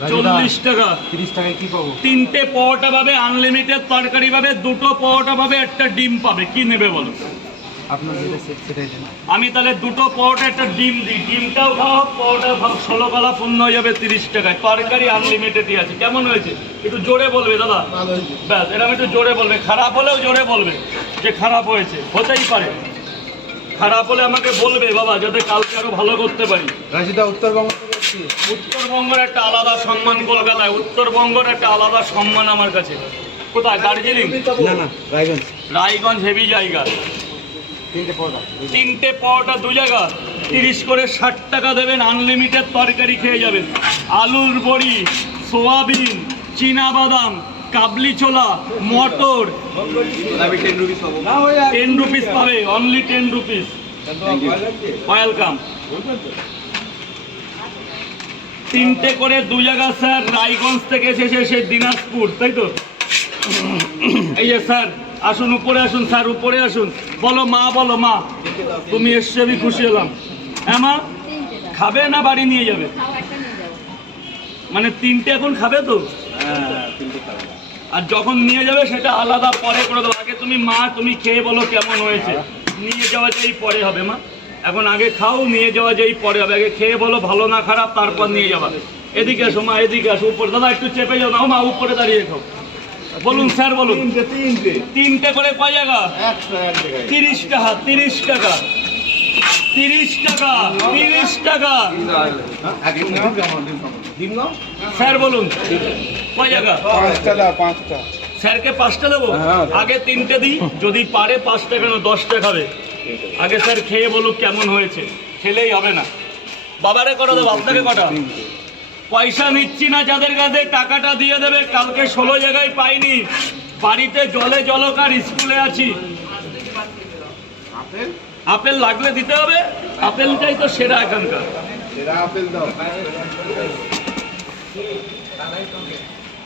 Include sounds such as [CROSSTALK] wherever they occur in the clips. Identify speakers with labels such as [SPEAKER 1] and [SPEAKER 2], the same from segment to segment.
[SPEAKER 1] চল্লিশ টাকা।
[SPEAKER 2] তিরিশ টাকায় কি পাবো?
[SPEAKER 1] তিনটে পরোটা পাবে আনলিমিটেড তরকারি পাবে দুটো পরোটা পাবে একটা ডিম পাবে। কি নেবে বলো?
[SPEAKER 2] আপনার যেটা সেটাই দেন।
[SPEAKER 1] আমি তাহলে দুটো পরোটা একটা ডিম দিই। ডিমটাও খাও পরোটা খাও ষোলো কলা পূর্ণ হয়ে যাবে তিরিশ টাকায়। তরকারি আনলিমিটেডই আছে। কেমন হয়েছে? একটু জোরে বলবে দাদা। ব্যাস এরকম একটু জোরে বলবে। খারাপ হলেও জোরে বলবে যে খারাপ হয়েছে। হতেই পারে। খারাপ হলে আমাকে বলবে বাবা যাতে কালকে আরও ভালো করতে পারি।
[SPEAKER 2] রাশিদা উত্তরবঙ্গ
[SPEAKER 1] উত্তরবঙ্গের একটা আলাদা সম্মান কলকাতায় উত্তরবঙ্গের একটা আলাদা সম্মান আমার কাছে। কোথায়? দার্জিলিং?
[SPEAKER 2] না না রায়গঞ্জ।
[SPEAKER 1] রায়গঞ্জ হেভি জায়গা।
[SPEAKER 2] তিনটে
[SPEAKER 1] পরোটা। দু জায়গা। তিরিশ করে ষাট টাকা দেবেন আনলিমিটেড তরকারি খেয়ে যাবেন। আলুর বড়ি সোয়াবিন চীনা বাদাম কাবলি ছোলা মটর। টেন রুপিস পাবে অনলি টেন রুপিস ওয়েলকাম তিনটে করে দু জায়গা স্যার, রায়গঞ্জ থেকে এসেছে সে দিনাজপুর, তাই তো? এই যে স্যার, আসুন, উপরে আসুন স্যার, উপরে আসুন। বলো মা বলো মা। তুমি এসছো, আমি খুশি হলাম। হ্যাঁ মা? খাবে না বাড়ি নিয়ে যাবে? মানে তিনটে এখন খাবে তো? আর যখন নিয়ে যাবে, সেটা আলাদা পরে করে দেবো। আগে তুমি মা, তুমি খেয়ে বলো কেমন হয়েছে। নিয়ে যাওয়া যেই পরে হবে মা। এখন আগে খাও নিয়ে যাওয়া যেই পরে হবে। আগে খেয়ে বলো ভালো না খারাপ তারপর নিয়ে যাবা এদিকে আসো মা এদিকে আসো উপরে। দাদা একটু চেপে যাও না মা উপরে দাঁড়িয়ে খাও। বলুন স্যার বলুন।
[SPEAKER 2] তিনটে
[SPEAKER 1] তিনটে। করে কয় জায়গা? তিরিশ টাকা তিরিশ টাকা। তিরিশ টাকা তিরিশ টাকা। স্যার বলুন। কয় জায়গা?
[SPEAKER 2] পাঁচটা দাও পাঁচটা।
[SPEAKER 1] স্যারকে পাঁচটা দেবো?
[SPEAKER 2] হ্যাঁ।
[SPEAKER 1] আগে তিনটে দিই যদি পারে পাঁচটা কেন দশটা খাবে। আগে স্যার খেয়ে বলুক কেমন হয়েছে। খেলেই হবে না। বাবারে কটা দেবো? আপনাকে কটা? পয়সা নিচ্ছি না যাদের কাছে টাকাটা দিয়ে দেবে। কালকে ষোলো জায়গায় পাইনি। বাড়িতে জলে জলকার স্কুলে আছি।
[SPEAKER 2] আপেল?
[SPEAKER 1] আপেল লাগলে দিতে হবে। আপেলটাই তো সেরা এখানকার।
[SPEAKER 2] আপেল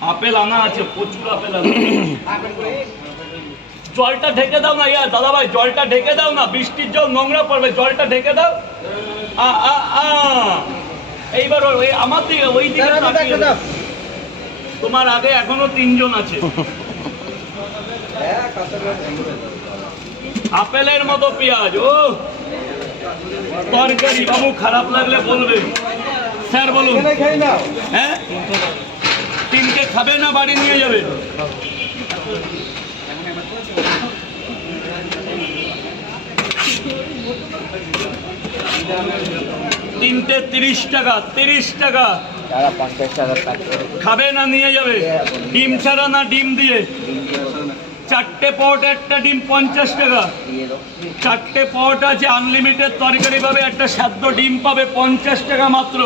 [SPEAKER 1] আপেল আনা আছে প্রচুর আপেল আছে। [COUGHS] জলটা ঢেকে দাও না ইয়া দাদা ভাই জলটা ঢেকে দাও না বৃষ্টির জল নোংরা পড়বে জলটা ঢেকে দাও। এইবার ওই আমার দিকে ওই দিকে তোমার আগে এখনও তিনজন আছে। আপেলের মতো পেঁয়াজ ও। তরকারি বাবু খারাপ লাগলে বলবে। স্যার বলুন। হ্যাঁ? তিনটে খাবে না বাড়ি নিয়ে যাবে। তিনটে তিরিশ টাকা তিরিশ টাকা। খাবে না নিয়ে যাবে? ডিম ছাড়া না ডিম দিয়ে? চারটে পট একটা ডিম পঞ্চাশ টাকা। চারটে পট আছে আনলিমিটেড তরকারি পাবে একটা সাদ্য ডিম পাবে পঞ্চাশ টাকা মাত্র।